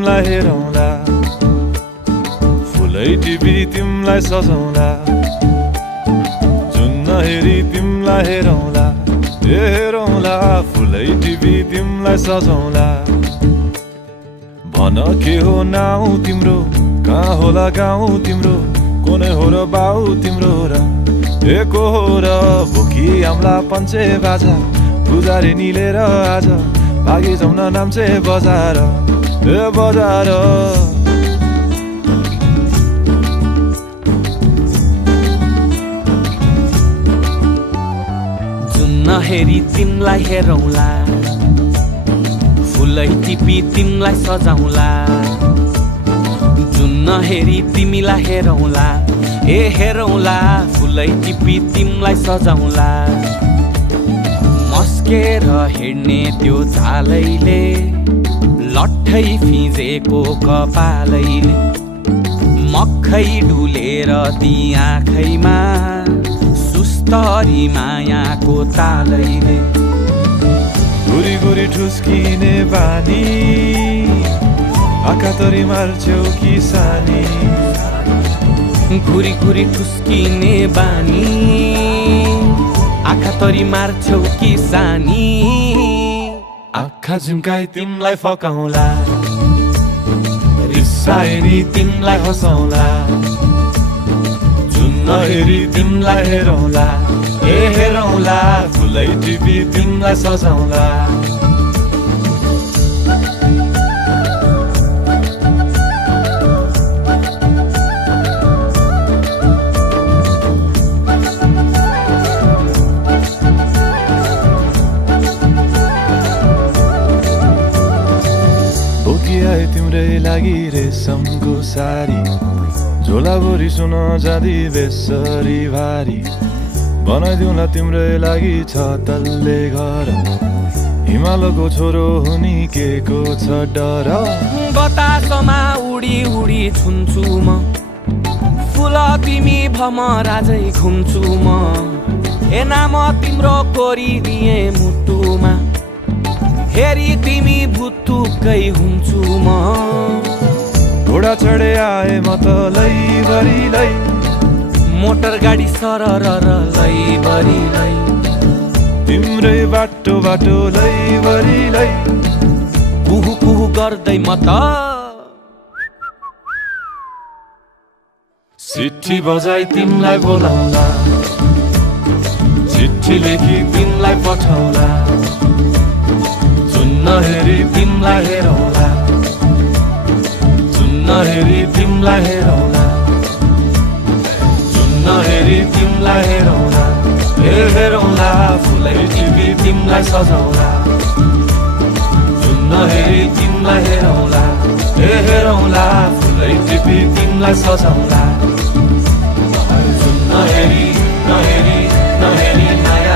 तिमलाई हेरौँला फुलै टिपी तिमलाई सजाउँला जुन नहेरी तिमलाई हेरौँला हेरौँला फुलै टिपी तिमलाई सजाउँला भन के हो नाउ तिम्रो कहाँ होला गाउँ तिम्रो कोने हो र बाउ तिम्रो र एको हो र भोकी आम्ला पञ्चे बाजा पुजारी निलेर आज भागी जाउँ न नाम्चे बजार ए बजार जुन नहेरी तिमलाई हेरौँला फुलै टिपी तिमलाई सजाउँला जुन नहेरी तिमीलाई हेरौँला हेरौँला फुलै टिपी तिमलाई सजाउँला मस्केर हिँड्ने त्यो झालैले लट्ठै फिजेको कपालैले मक्खै डुलेर ती आँखैमा सुस्तरी मायाको तालैले गुरी गुरी ठुस्किने बानी आँखा तरी मार्छौ कि सानी घुरी घुरी ठुस्किने बानी आँखा तरी मार्छौ कि सानी आँखा झुम्काई तिमलाई फकाउँला रिसाएरी तिमलाई हँसाउँला जुन नहेरी तिमलाई हेरौँला हेरौँला फुलै टिपी तिमलाई सजाउँला बोकिआए तिम्रै लागि रेशमको सारी झोलाभरि सुन जाँदी बेसरी भारी बनाइदिउँला तिम्रै लागि छ तल्ले घर हिमालको छोरो हुनी के को छ डर बतासमा उडी उडी छुन्छु म फुल तिमी भमराजै घुम्छु म ए नाम तिम्रो कोरिदिए मुटुमा हेरी तिमी भुत्तुकै हुन्छु म घोडा चढे आए म त लैभरि लै मोटर गाडी सरर लैभरि लै तिम्रै बाटो बाटो लैभरि लै कुहु कुहु गर्दै म त चिट्ठी बजाई तिमलाई बोलाउँला चिट्ठी लेखी तिमलाई पठाउँला जुन नहेरी तिमलाई हेरौँला जुन नहेरी तिमलाई हेरौँला जुन नहेरी तिमलाई हेरौँला हेरौँला फुलै टिपी तिमलाई सजाउँला जुन नहेरी तिमलाई हेरौँला हेरौँला फुलै टिपी तिमलाई सजाउँला जुन नहेरी नहेरी नहेरी माया